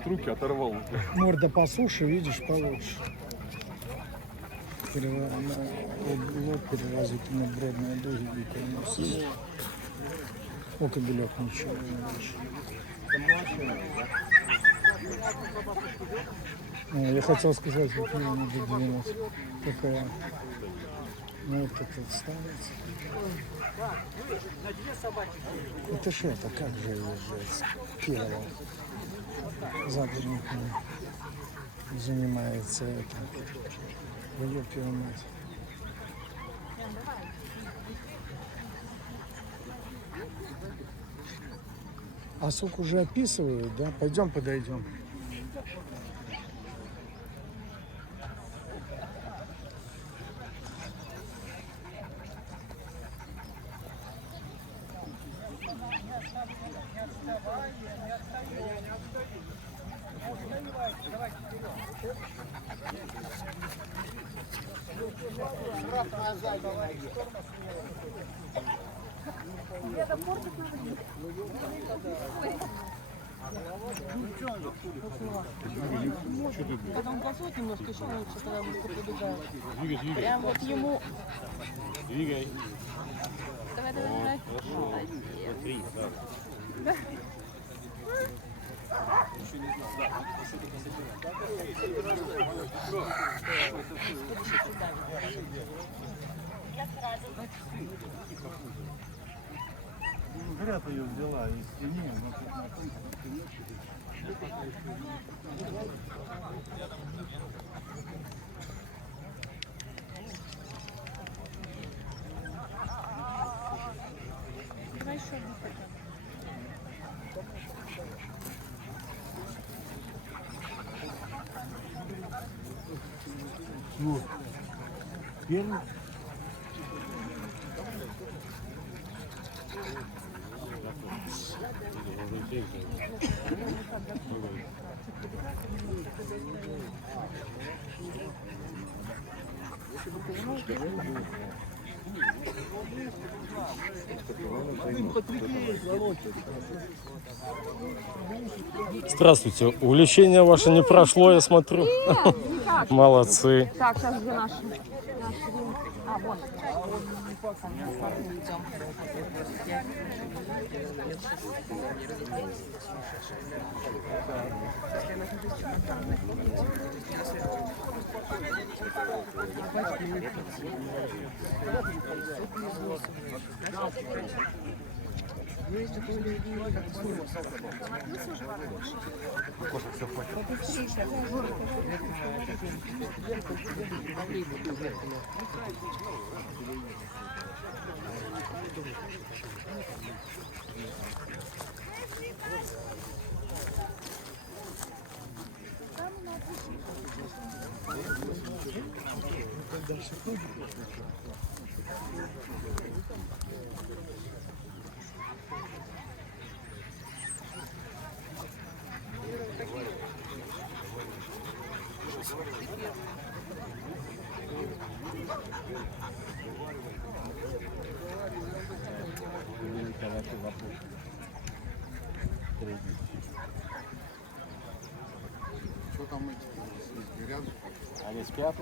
Тут руки оторвал. Морда по суше, видишь, получше. Лоб перевозит на бродные дуги и конус. О, кобелек, ничего не больше. Я хотел сказать, вот мне надо двинуть. Такая. Ну вот это ставится. Это ж это, как же ее жесть? Кирова. Западником занимается это. Ёпта мать. А сук уже описывают, да? Пойдем подойдем. Потом посылать немножко, еще лучше, когда быстро побегает. Прям вот ему. Двигай. Давай, давай. Хорошо. Смотри, да. Грязь ее взяла и свиньи. Давай еще одну хотя бы. Ну, первый. Здравствуйте. Увлечение ваше не прошло, я смотрю. Никак. Молодцы. Так, сейчас где наш рынок? А, вон. Там на старт идем. Что там эти рядом? Они спят.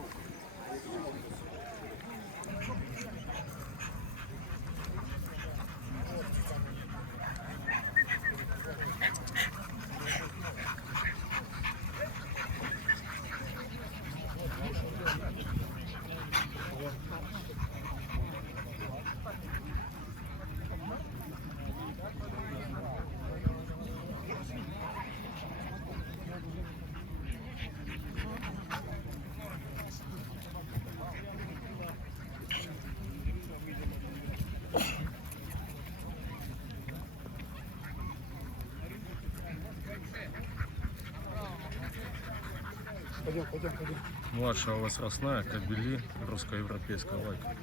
Пойдем, пойдем, пойдем. Младшая возрастная, кобели, русско-европейская лайка.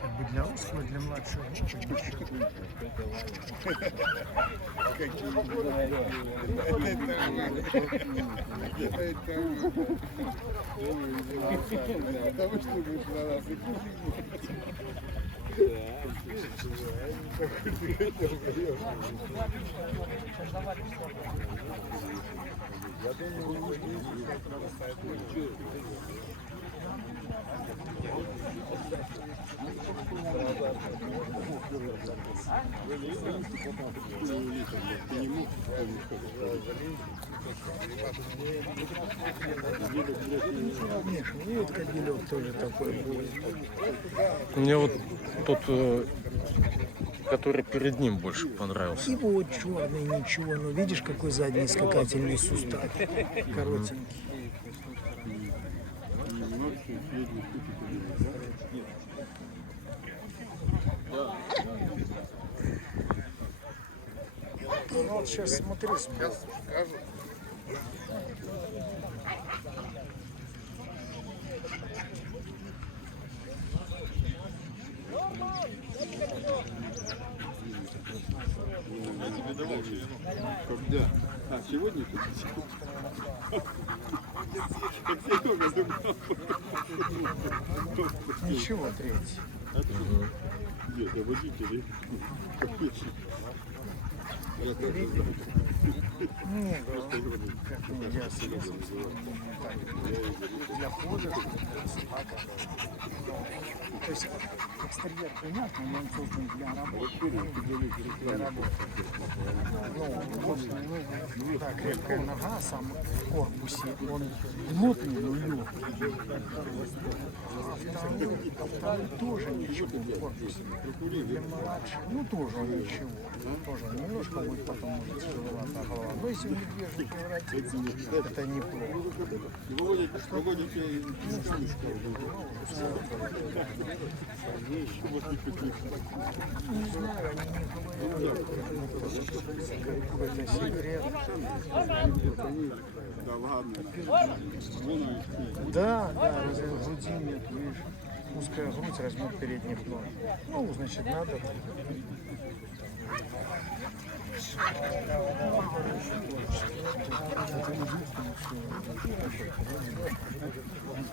Как бы для русских. Все для младшего. И вот кобелек тоже такой будет. Мне вот тот, который перед ним больше понравился. И вот черный, ничего, но видишь, какой задний скакательный сустав. Коротенький. Ну вот сейчас смотри. Когда? А, сегодня тут? Ничего, третий. Где-то водители. Не, как нельзя съездить. Для позы собака. То есть экстерьер понятно, но он создан для работы. Для работы. Ну, да, крепкая нога, сам в корпусе, он плотный, но легкий. А второй тоже ничего в корпусе. Для младших, ну тоже ничего. Тоже немножко будет потом может тяжеловато голова. Но если медвежий превратится, это неплохо. Не знаю, они не говорят. Какой-то секрет. Да, груди нет, видишь. Узкая грудь, размер передних ног. Ну, значит, надо.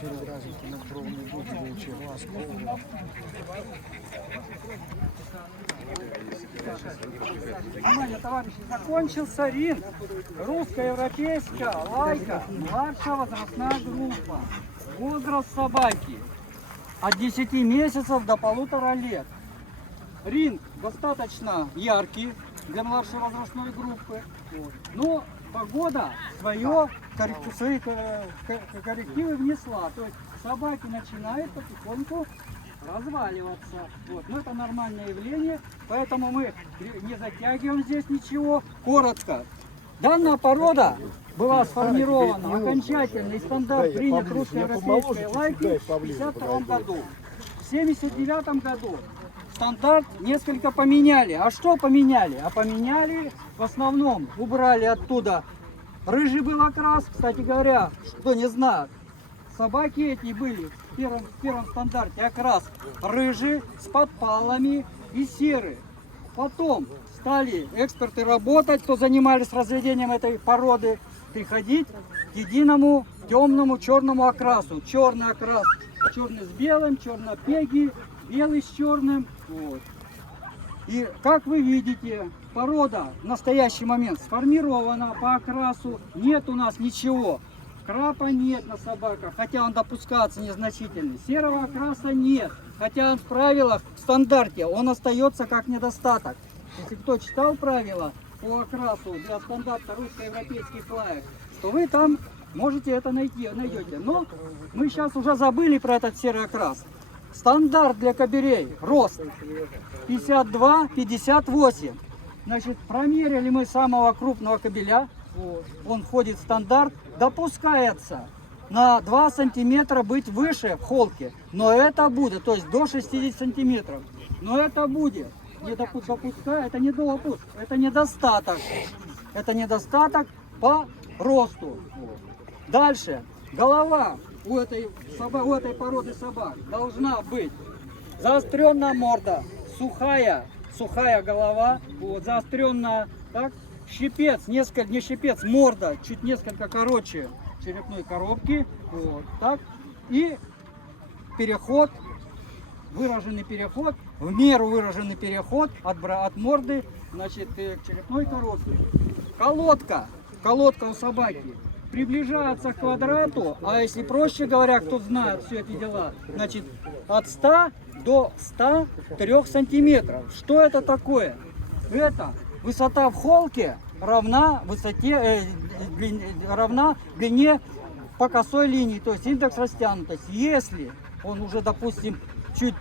Перед разом на кровной груди волчий глаз. Внимание, товарищи, закончился ринг. Русско-европейская лайка, младшая возрастная группа. Возраст собаки от 10 месяцев до 1,5 лет. Ринг достаточно яркий для младшей возрастной группы. Но погода свои коррективы внесла. То есть собаки начинают потихоньку разваливаться. Вот. Но это нормальное явление, поэтому мы не затягиваем здесь ничего. Коротко. Данная порода была сформирована окончательный стандарт принят русско-европейской лайки в 1952 году. В 1979 году стандарт несколько поменяли. А что поменяли? А поменяли в основном, убрали оттуда рыжий был окрас. Кстати говоря, кто не знает, собаки эти были в первом стандарте окрас рыжий с подпалами и серый. Потом стали эксперты работать, кто занимались разведением этой породы, приходить к единому темному черному окрасу. Черный окрас, черный с белым, черно-пеги, белый с черным. Вот. И как вы видите, порода в настоящий момент сформирована по окрасу, нет у нас ничего. Крапа нет на собаках, хотя он допускается незначительный. Серого окраса нет, хотя он в правилах, в стандарте, он остается как недостаток. Если кто читал правила по окрасу для стандарта русско-европейских лаек, то вы там можете это найдете. Но мы сейчас уже забыли про этот серый окрас. Стандарт для кобелей, рост 52-58. Значит, промерили мы самого крупного кобеля. Он входит в стандарт. Допускается на 2 сантиметра быть выше в холке. Но это будет, то есть до 60 сантиметров. Но это будет. Не допускаю, это не допуск, это недостаток. Это недостаток по росту. Дальше. Голова у этой породы собак должна быть Заостренная морда, сухая голова, вот, заостренная, так, щипец, несколько, не щипец, морда, чуть несколько короче черепной коробки, вот, так, и переход, выраженный переход, в меру выраженный переход от морды, значит, к черепной коробке. Колодка у собаки приближается к квадрату, а если проще говоря, кто знает все эти дела, значит, от 100 до 103 сантиметров. Что это такое? Это высота в холке равна длине по косой линии, то есть индекс растянутости. Если он уже, допустим, чуть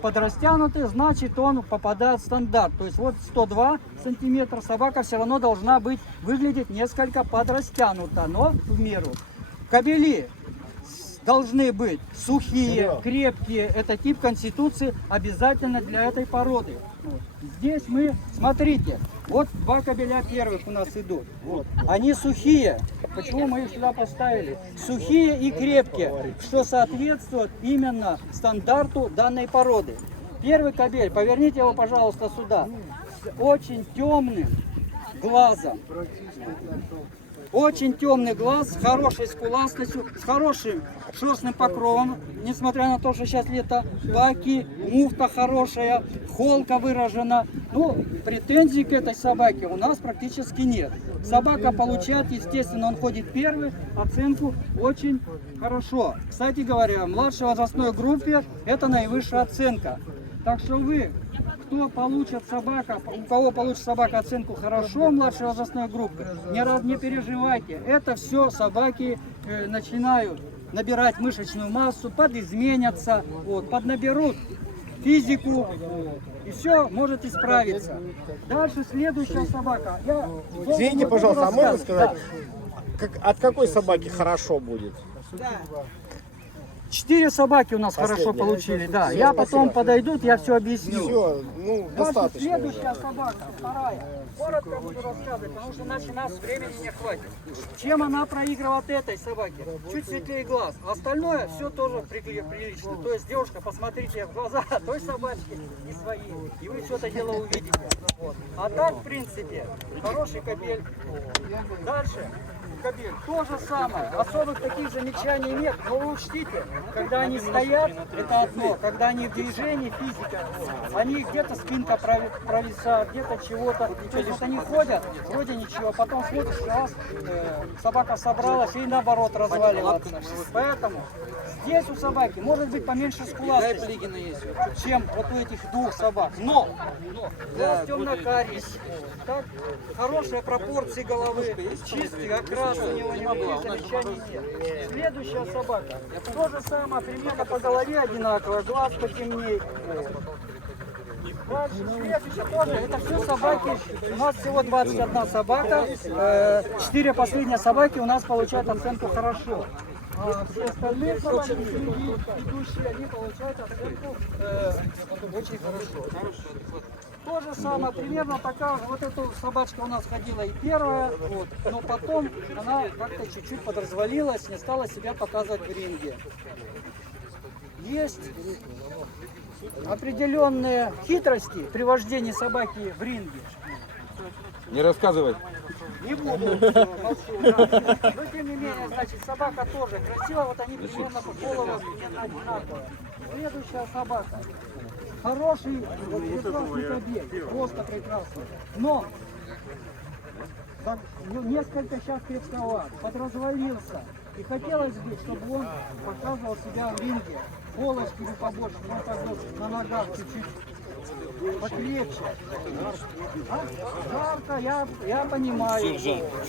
подрастянутый, значит он попадает в стандарт. То есть вот 102 сантиметра, собака все равно должна выглядеть несколько подрастянута, но в меру. Кобели должны быть сухие, крепкие. Это тип конституции обязательно для этой породы. Вот. Здесь мы, смотрите, вот два кобеля первых у нас идут. Вот. Они сухие. Почему мы их сюда поставили? Сухие и крепкие, что соответствует именно стандарту данной породы. Первый кобель, поверните его, пожалуйста, сюда. С очень темным глазом. Очень темный глаз, с хорошей скуластостью, с хорошим шерстным покровом, несмотря на то, что сейчас лето, баки, муфта хорошая, холка выражена. Ну, претензий к этой собаке у нас практически нет. Собака получает, естественно, он ходит первый, оценку очень хорошо. Кстати говоря, в младшей возрастной группе это наивысшая оценка. Так что вы, кто получит собака, у кого получит собака оценку хорошо в младшей возрастной группе, не переживайте. Это все собаки начинают набирать мышечную массу, подизменятся, вот, поднаберут физику, и все может исправиться. Дальше следующая собака. Извините, пожалуйста, а можно сказать, от какой собаки хорошо будет? Да. 4 собаки у нас хорошо получили, да. Я потом подойду, я все объясню. Все, ну, достаточно. Следующая собака, вторая. Коротко буду рассказывать, потому что иначе нас времени не хватит. Чем она проигрывает этой собаке? Чуть светлее глаз. Остальное все тоже прилично. То есть, девушка, посмотрите в глаза той собачки и свои. И вы все это дело увидите. Вот. А так, в принципе, хороший кобель. Дальше. Кобель. То же самое. Особых таких замечаний нет. Но вы учтите, когда они стоят, это одно. Когда они в движении, физика, они где-то спинка провисает, где-то чего-то. То есть вот они ходят, вроде ничего, потом смотришь, раз, собака собралась и наоборот разваливается. Поэтому здесь у собаки может быть поменьше скуластости, чем вот у этих двух собак. Но глаз темно-карий, так, хорошие пропорции головы, чистый окрас у него никаких замечаний нет. Следующая собака. То же самое, примерно по голове одинаково, глаз потемнее. Дальше, следующая тоже, это все собаки, у нас всего 21 собака, 4 последние собаки у нас получают оценку хорошо. А все остальные собаки, идущие, они получают оценку очень хорошо. То же самое, примерно такая же, вот эта собачка у нас ходила и первая, вот, но потом она как-то чуть-чуть подразвалилась, не стала себя показывать в ринге. Есть определенные хитрости при вождении собаки в ринге. Не рассказывай. Не буду, молчу, да. Но тем не менее, значит, собака тоже красивая, вот они примерно по голову примерно одинаковые. Следующая собака. Хороший, прекрасный кобель, просто прекрасный. Но несколько сейчас крепковат, подразвалился. И хотелось бы, чтобы он показывал себя в ринге. Полочки бы побольше, ну так вот на ногах чуть-чуть покрепче. А? Жарко, я понимаю.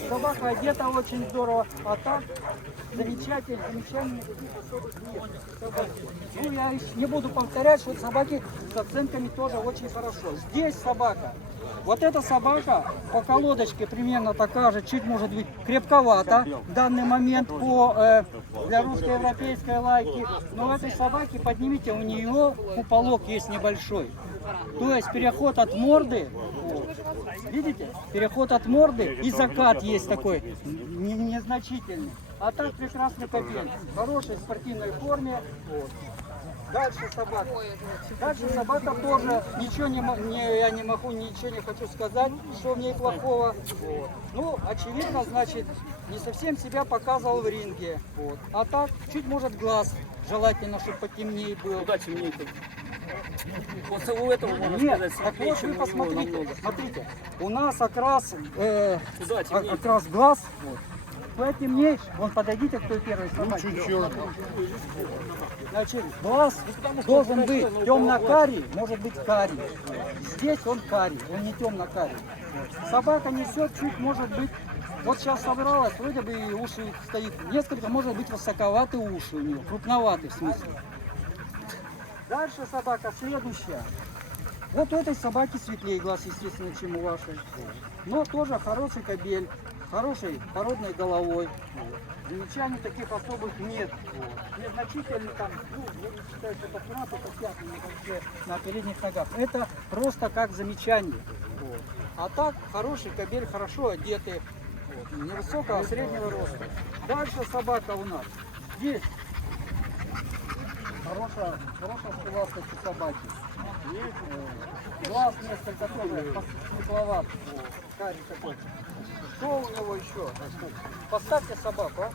Собака одета очень здорово, а так замечательно, замечаний никаких особых нет. Собаки. Ну, я не буду повторять, что собаки с оценками тоже очень хорошо. Здесь собака. Вот эта собака по колодочке примерно такая же, чуть может быть крепковата в данный момент для русско-европейской лайки. Но у этой собаки, поднимите, у нее куполок есть небольшой. То есть переход от морды, видите, переход от морды и закат есть такой незначительный. А так прекрасный кобель, в хорошей спортивной форме. Дальше собака. Дальше собака тоже, ничего я не могу, ничего не хочу сказать, что в ней плохого. Вот. Ну, очевидно, значит, не совсем себя показывал в ринге. Вот. А так, чуть может глаз, желательно, чтобы потемнее был. Куда темнее-то? Вот у этого можно Нет, сказать, так вот вы посмотрите, намного. смотрите, у нас окрас, Куда темнее? окрас глаз, вот. Потемнее, вон подойдите к той первой собаке. Значит, глаз должен быть темно-карий, может быть карий. Здесь он карий, он не темно-карий. Собака несет чуть, может быть, вот сейчас собралась, вроде бы и уши стоит, несколько, может быть, высоковаты уши у нее, крупноваты в смысле. Дальше собака следующая. Вот у этой собаки светлее глаз, естественно, чем у вашей. Но тоже хороший кобель, хорошей породной головой. Замечаний таких особых нет. Незначительно там, ну, я не считаю, что это крапы, это пятна небольшие на передних ногах. Это просто как замечание. Вот. А так, хороший кобель, хорошо одетый, вот, невысокого, среднего роста. Дальше собака у нас. Здесь хорошая скуластость у собаки. Глаз несколько тоже светловат. Карий такой. Что у него еще? Поставьте собаку, а?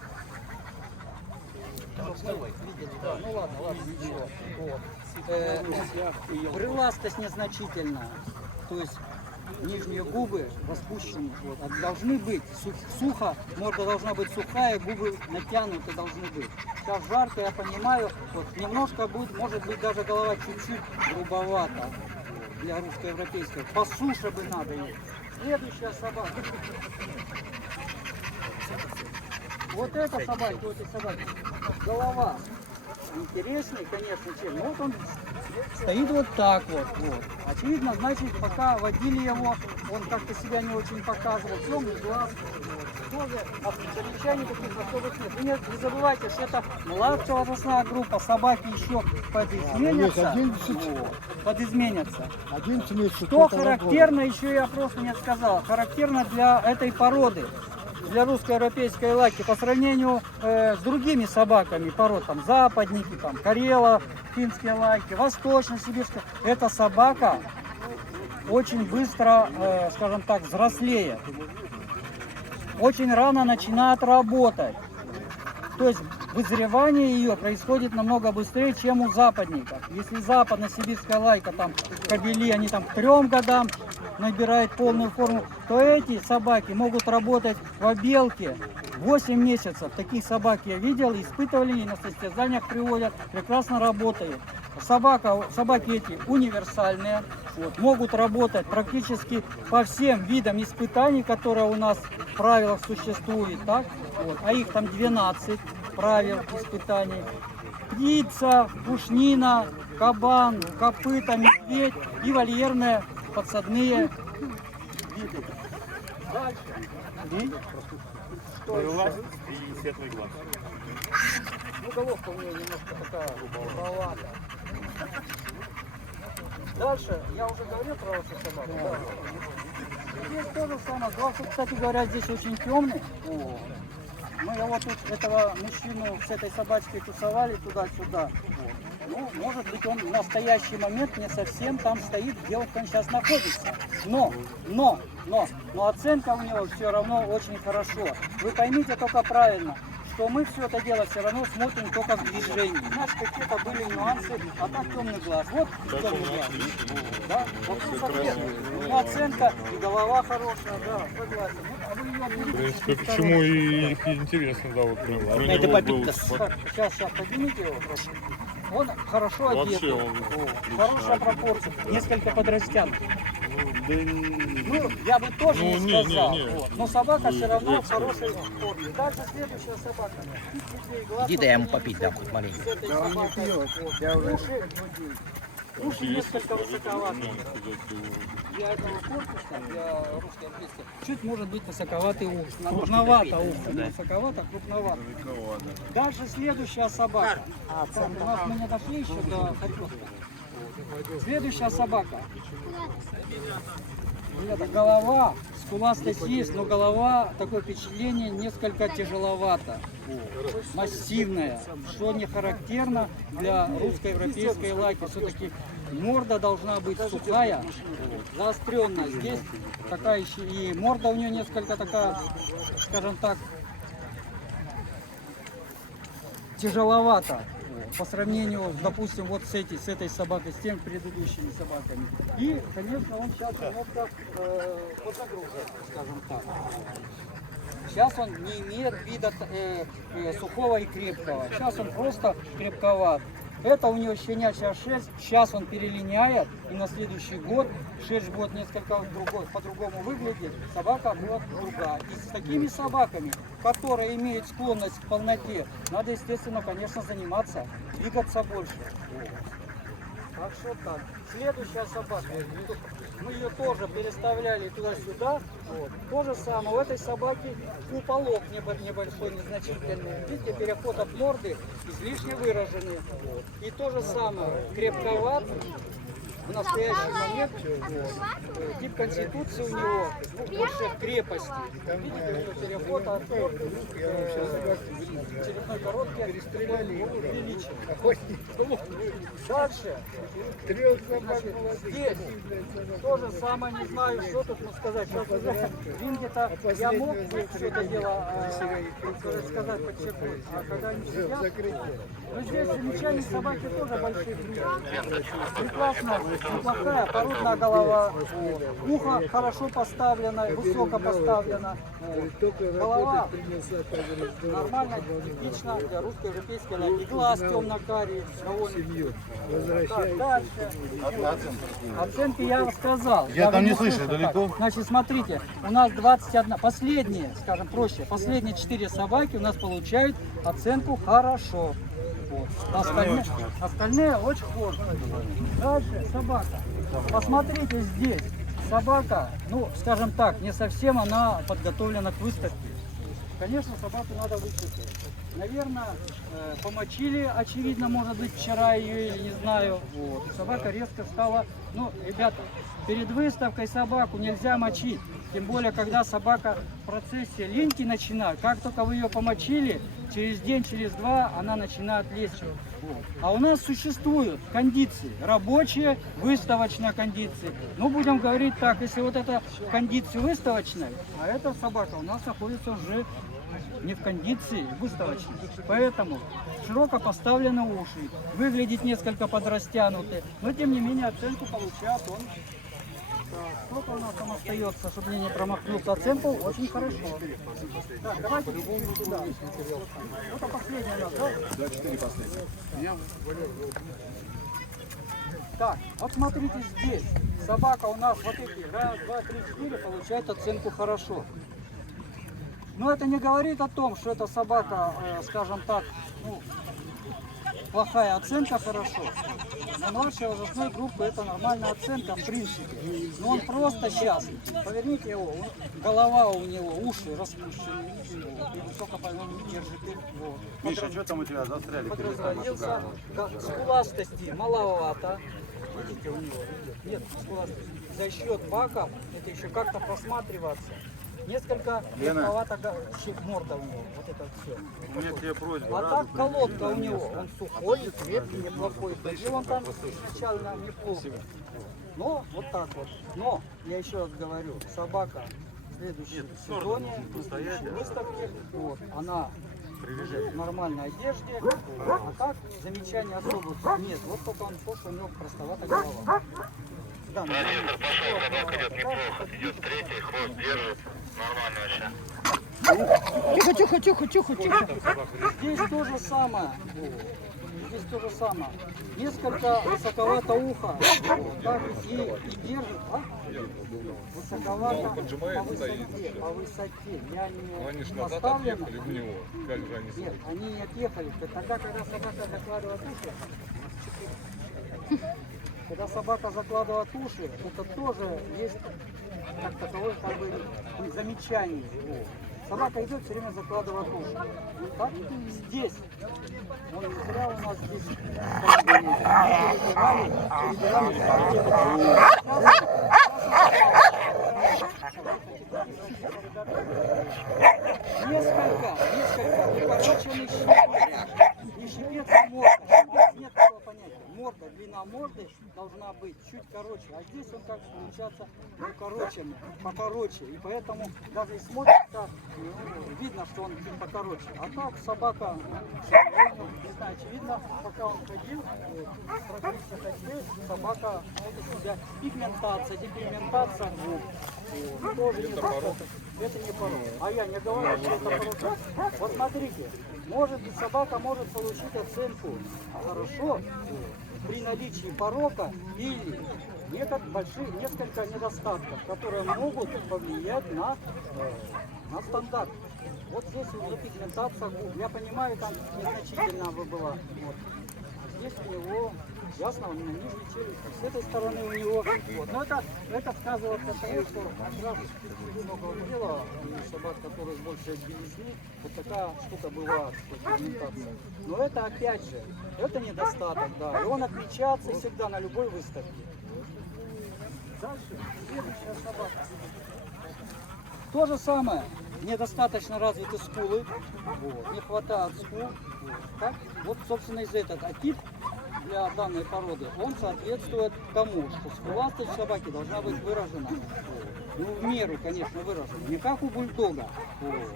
Видели, да. Ну ладно, ничего. Вот. Брыластость незначительная. То есть нижние губы распущены. Вот. Должны быть сухо, морда должна быть сухая, губы натянуты должны быть. Сейчас жарко, я понимаю, вот, немножко будет, может быть даже голова чуть-чуть грубовата для русско-европейского. По суше бы надо ей. Следующая собака. Вот эта собака, у этой собаки. Голова интереснее, конечно, чем. Но вот он стоит вот так вот. Очевидно, значит, пока водили его, он как-то себя не очень показывал. Темный глаз. Тоже замечаний таких особых нет. И не забывайте, что это младшая возрастная группа. Собаки еще подизменятся. Подизменятся. 11 месяцев. Что характерно, еще я просто не сказал, характерно для этой породы, для русско-европейской лайки, по сравнению с другими собаками пород, там западники, там карела, финские лайки, восточно-сибирская, эта собака очень быстро, скажем так, взрослеет, очень рано начинает работать. То есть вызревание ее происходит намного быстрее, чем у западников. Если западно-сибирская лайка, там кобели, они там к 3 годам набирают полную форму, то эти собаки могут работать в обелке 8 месяцев. Такие собаки я видел, испытывали и на состязаниях приводят, прекрасно работают. Собаки эти универсальные, вот, могут работать практически по всем видам испытаний, которые у нас в правилах существуют, так? Вот, а их там 12 правил испытаний. Птица, пушнина, кабан, копыта, медведь и вольерные подсадные виды. Дальше. Что еще? И светлый глаз. Ну, головка у нее немножко такая грубоватая. Дальше, я уже говорил про вашу собаку. Да. Здесь то же самое. Глаз, кстати говоря, здесь очень темный. Мы вот тут этого мужчину с этой собачкой тусовали туда-сюда. Ну, может быть, он в настоящий момент не совсем там стоит, где он сейчас находится. Но оценка у него все равно очень хорошо. Вы поймите только правильно, что мы все это дело все равно смотрим только в движении. У нас какие-то были нюансы, а так темный глаз. Вот темный глаз. Да? Вопрос ответ. Ну, оценка и голова хорошая, да, согласен. А вы ее В принципе, почему и интересно, да, вот прям. Про Это него попитка. был Сейчас поднимите его просто. Он хорошо одет. Вообще он Хорошая пропорция. Несколько подрастянут. да, Ну, я бы тоже Ну, не не, сказал. не. Вот. Но собака все равно в хорошей форме. Дальше следующая собака. Иди, дай ему попить, да, хоть маленько. С этой собакой. Уши несколько высоковаты. Для этого корпуса, для русской английской, чуть может быть высоковатый уши. Крупновато ухо. Не высоковато, а крупновато. Дальше следующая собака. Так, у нас мы не дошли еще до харьковского. Следующая собака. это, голова, скуластость есть, но голова, такое впечатление, несколько тяжеловато. Массивная, что не характерно для русско-европейской лаки. Все-таки морда должна быть сухая, заостренная. Здесь такая еще и морда у нее несколько такая, скажем так, тяжеловато по сравнению, допустим, вот с этой собакой, с теми предыдущими собаками. И, конечно, он сейчас немножко поднагружен, скажем так. Сейчас он не имеет вида сухого и крепкого. Сейчас он просто крепковат. Это у него щенячья шерсть. Сейчас он перелиняет, и на следующий год шерсть будет несколько по-другому выглядеть. Собака будет другая. И с такими собаками, которые имеют склонность к полноте, надо, естественно, конечно, заниматься, двигаться больше. Так что так. Следующая собака. Мы ее тоже переставляли туда-сюда. Вот. То же самое. У этой собаки уполок небольшой, незначительный. Видите, переход от морды излишне выраженный. Вот. И то же самое. Крепковат. В настоящий момент тип конституции у него больше крепости. Видите, у него переход от морды черепной коробки увеличен. Дальше. Значит, здесь то же самое, не знаю, что тут сказать. Сейчас уже в ринге-то я мог все это дело сказать, подчеркнуть, а когда не сидят, но здесь замечания собаки тоже большие. Прекрасно, неплохая породная голова, ухо хорошо поставлено, высоко поставлено, голова нормально, типично для русско-европейской лаки, глаз темно-карий, довольно. Так, дальше. Оценки я вам сказал. Я там не слышу, далеко. Значит, смотрите, у нас 21, последние, скажем проще, последние 4 собаки у нас получают оценку хорошо. Вот. Остальные очень плохо. Дальше собака. Посмотрите здесь. Собака, ну, скажем так, не совсем она подготовлена к выставке. Конечно, собаку надо выпустить. Наверное, помочили, очевидно, может быть, вчера ее или не знаю. Вот. Собака резко стала. Ну, ребята, перед выставкой собаку нельзя мочить. Тем более, когда собака в процессе линьки начинает. Как только вы ее помочили, через день, через два она начинает лезть. Вот. А у нас существуют кондиции. Рабочие, выставочные кондиции. Ну, будем говорить так, если вот эта кондиция выставочная, а эта собака у нас находится уже не в кондиции выставочной. Поэтому широко поставлены уши, выглядит несколько подрастянутый, но тем не менее оценку получает он. Сколько у нас там остается, чтобы мне не промахнуться? Оценку очень хорошо. Так, давайте сюда. Это последняя у нас, да? Да, 4 последних. Так, вот смотрите здесь. Собака у нас вот эти, раз, два, три, 4 получает оценку хорошо. Но это не говорит о том, что эта собака, скажем так, ну, плохая оценка хорошо. На младшей возрастной группы это нормальная оценка в принципе. Но он просто сейчас, поверните его, голова у него, уши распущены, и высоко по-моему держит их. Вот. Миша, что там у тебя застряли? Подразродился, скуластости маловато. Видите, у него нет скуластости. За счет баков это еще как-то просматриваться. Несколько крепковато морда у него, вот это все. У меня к тебе просьба. А так колодка у него, он сухой, крепкий, неплохой. Ходил он там печально неплохо. Но вот так вот. Но, я еще раз говорю, собака в следующем сезоне, в следующей выставке, вот, она в нормальной одежде, а так замечаний особых нет. Вот только он то, что у него простовата голова. Да, идет третий, хвост держит, нормально вообще. Тихо. Здесь то же самое. Здесь то же самое. Несколько высоковато ухо. Вот, так и держит. А? Высоковато по высоте. Я Они ж не назад поставлена. отъехали в него. Как же они Нет, они не отъехали. Тогда, когда собака закладывает уши, когда собака закладывает уши, это тоже есть как таковое как бы замечание. Собака идет, все время закладывает уши. Так? Здесь. Он не зря у нас здесь перебирали. Несколько укороченных щипец. Не щипец, а морда. Щипец нет такого понятия. Морда, длина морды должна быть чуть короче. А здесь он как получаться укороченный, покороче. И поэтому даже и смотрится, видно, что он чуть покороче. А так собака, не знаю, очевидно, пока он ходил, практически ходил, собака у себя пигментация, депигментация губ. Тоже не порог. Это не порог. А я не говорю, что это порог. Вот смотрите, может быть, собака может получить оценку хорошо при наличии порока или несколько недостатков, которые могут повлиять на стандарт. Вот здесь уже пигментация губ. Я понимаю, там незначительно была. Вот. Здесь у него, ясно, он на нижней челюсти, с этой стороны у него. Вот. Но это сказывается от того, что как раз много дела, и собак, которые больше белизны, вот такая штука бывает, что пигментация. Но это опять же, это недостаток, да. И он отличается всегда на любой выставке. Дальше, следующая собака. То же самое. Недостаточно развиты скулы, вот, не хватает скул. Вот, так? Вот, собственно, из этого тип для данной породы, он соответствует тому, что скуластость собаки должна быть выражена. Вот. Ну, в меру, конечно, выражена. Не как у бульдога. Вот.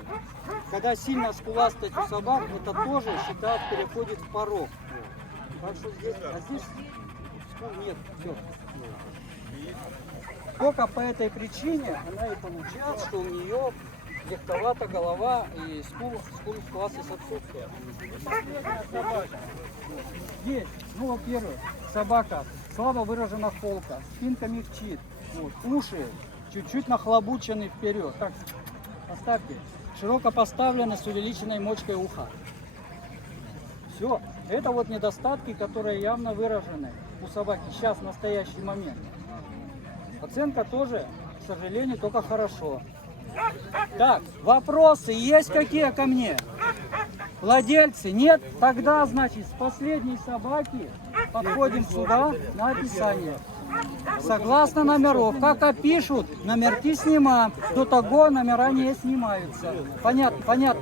Когда сильно скуластость у собак, это тоже, считают, переходит в порог. Вот. Так что здесь, здесь скул нет. Все. Только по этой причине она и получает, что у нее легковата голова и скуластость отсутствует. Есть, ну, во-первых, собака слабо выражена холка, спинка мягчит, вот, уши чуть-чуть нахлобучены вперед. Так, поставьте. Широко поставлены с увеличенной мочкой уха. Все, это вот недостатки, которые явно выражены у собаки сейчас, в настоящий момент. Оценка тоже, к сожалению, только хорошо. Так, вопросы есть какие ко мне? Владельцы? Нет? Тогда, значит, с последней собаки подходим сюда на описание. Согласно номеров, как опишут, номерки снимаем. До того номера не снимаются. Понятно? Понятно?